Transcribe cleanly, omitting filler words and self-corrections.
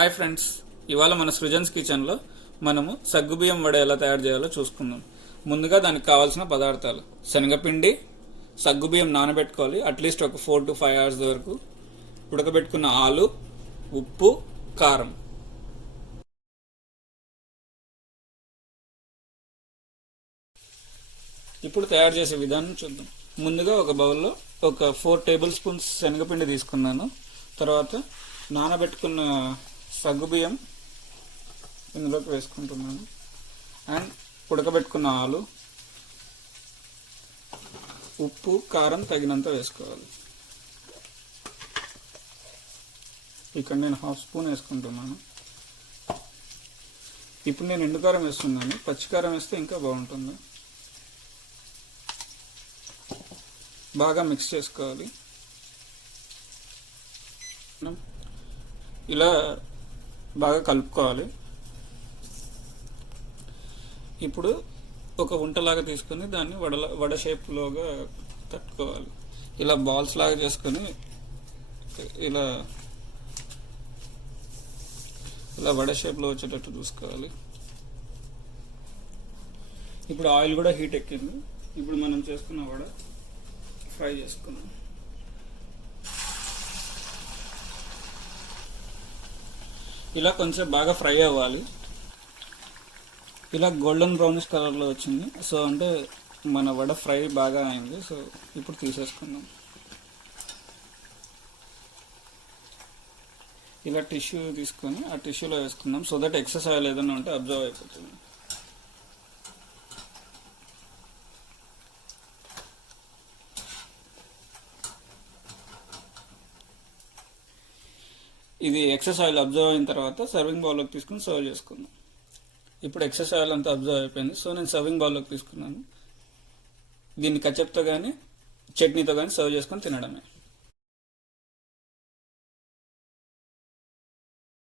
Hi friends, ఇవాళ మన సృజన్స్ కిచెన్లో మనము సగ్గుబియ్యం వడ ఎలా తయారు చేయాలో చూసుకుందాం. ముందుగా దానికి కావాల్సిన పదార్థాలు: శనగపిండి, సగ్గుబియ్యం నానబెట్టుకోవాలి అట్లీస్ట్ ఒక 4 to 5 hours వరకు, ఉడకబెట్టుకున్న ఆలు, ఉప్పు, కారం. ఇప్పుడు తయారు చేసే విధానం చూద్దాం. ముందుగా ఒక బౌల్లో ఒక 4 tablespoons శనగపిండి తీసుకున్నాను. తర్వాత నానబెట్టుకున్న సగ్గుబియ్యం ఇందులోకి వేసుకుంటున్నాను. అండ్ ఉడకబెట్టుకున్న ఆలు, ఉప్పు, కారం తగినంత వేసుకోవాలి. ఇక్కడ నేను 1/2 స్పూన్ వేసుకుంటున్నాను. ఇప్పుడు నేను ఎండుకారం వేస్తున్నాను, పచ్చికారం వేస్తే ఇంకా బాగుంటుంది. బాగా మిక్స్ చేసుకోవాలి. ఇలా బాగా కలుపుకోవాలి. ఇప్పుడు ఒక వంటలాగా తీసుకొని దాన్ని వడ షేప్లోగా తట్టుకోవాలి. ఇలా బాల్స్ లాగా చేసుకొని ఇలా వడ షేప్లో వచ్చేటట్టు చూసుకోవాలి. ఇప్పుడు ఆయిల్ కూడా హీట్ ఎక్కింది. ఇప్పుడు మనం చేసుకున్న వడ ఫ్రై చేసుకున్నాం. ఇలా కొంచెం బాగా ఫ్రై అవ్వాలి. ఇలా గోల్డెన్ బ్రౌనిష్ కలర్లో వచ్చింది. సో అంటే మన వడ ఫ్రై బాగా అయింది. సో ఇప్పుడు తీసేసుకుందాం. ఇలా టిష్యూ తీసుకొని ఆ టిష్యూలో వేసుకుందాం. సో దట్ ఎక్సెస్ ఆయిల్ ఏదైనా ఉంటే అబ్జర్వ్ అయిపోతుంది. ఇది ఎక్సెస్ ఆయిల్ అబ్జర్వ్ అయిన తర్వాత సర్వింగ్ బౌల్లోకి తీసుకుని సర్వ్ చేసుకుందాం. ఇప్పుడు ఎక్సెస్ ఆయిల్ అంతా అబ్జర్వ్ అయిపోయింది. సో నేను సర్వింగ్ బౌల్లోకి తీసుకున్నాను. దీన్ని కచప్తో కానీ చట్నీతో కానీ సర్వ్ చేసుకొని తినడమే.